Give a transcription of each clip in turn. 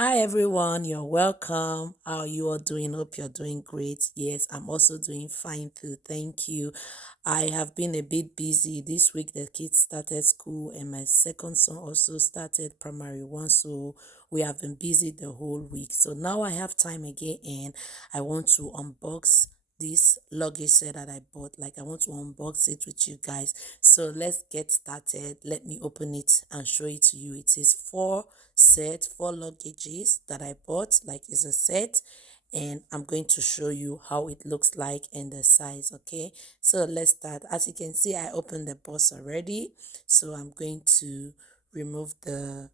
Hi everyone, you're welcome. How are you all doing? Hope you're doing great. Yes, I'm also doing fine too. Thank you. I have been a bit busy this week. The kids started school, and my second son also started primary one. So we have been busy the whole week. So now I have time again, and I want to unbox this luggage set that I bought. Like, I want to unbox it with you guys. So let's get started. Let me open it and show it to you. It is four luggages that I bought. Like, it's a set, and I'm going to show you how it looks like and the size. Okay, so let's start. As you can see, I opened the box already, so I'm going to remove the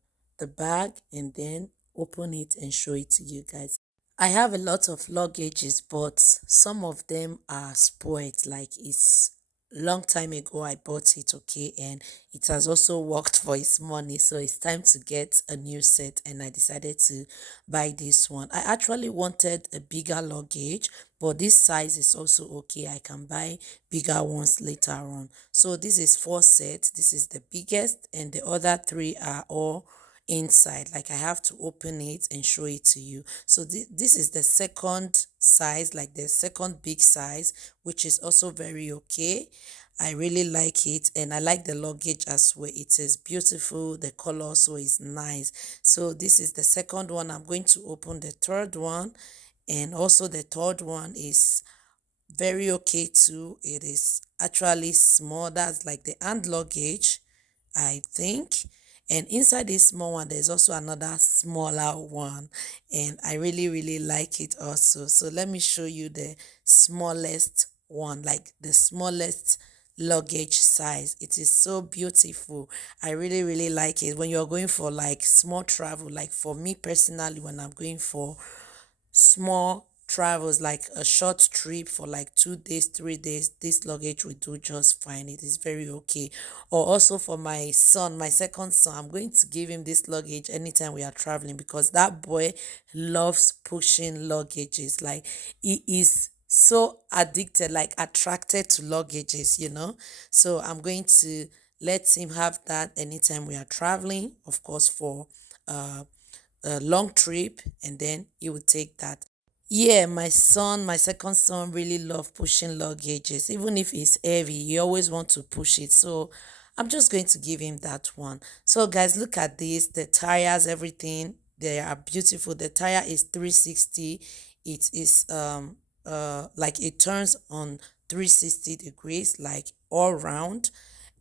bag and then open it and show it to you guys. I have a lot of luggages, but some of them are spoiled. Like, it's long time ago I bought it, okay, and it has also worked for its money. So it's time to get a new set, and I decided to buy this one. I actually wanted a bigger luggage, but this size is also okay. I can buy bigger ones later on. So this is four sets. This is the biggest, and the other three are all inside. Like, I have to open it and show it to you. So this is the second size, like the second big size, which is also very okay. I really like it, and I like the luggage as well. It is beautiful. The color also is nice. So this is the second one. I'm going to open the third one, and also the third one is very okay too. It is actually small. That's like the hand luggage, I think. And inside this small one, there's also another smaller one. And I really, really like it also. So let me show you the smallest one, like the smallest luggage size. It is so beautiful. I really, really like it. When you're going for like small travel, like for me personally, when I'm going for small travels, like a short trip for like 2 days, 3 days, this luggage will do just fine. It is very okay. Or also for my son, my second son, I'm going to give him this luggage anytime we are traveling, because that boy loves pushing luggages. Like, he is so addicted, like attracted to luggages. So I'm going to let him have that anytime we are traveling, of course, for uh a long trip, and then he would take that. Yeah, my second son really love pushing luggages. Even if it's heavy, he always want to push it. So I'm just going to give him that one. So guys, look at this. The tires, everything, they are beautiful. The tire is 360. It is like it turns on 360 degrees, like all round.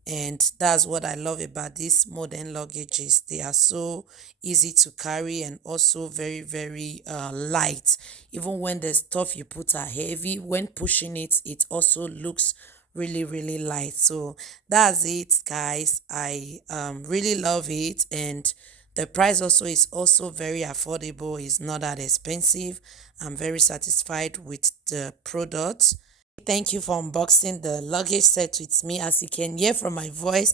And that's what I love about these modern luggages. They are so easy to carry, and also very, very light. Even when the stuff you put are heavy, when pushing it, it also looks really, really light. So that's it, guys. I really love it, and the price also is also very affordable. It's not that expensive. I'm very satisfied with the product. Thank you for unboxing the luggage set with me. As you can hear from my voice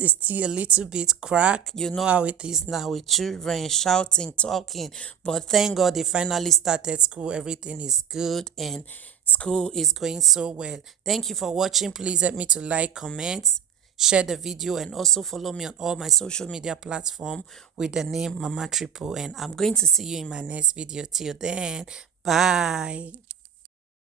is still a little bit cracked. You know how it is now with children shouting, talking. But thank God they finally started school. Everything is good, and school is going so well. Thank you for watching. Please help me to like, comment, share the video, and also follow me on all my social media platform with the name Mama Triple. And I'm going to see you in my next video. Till then, bye.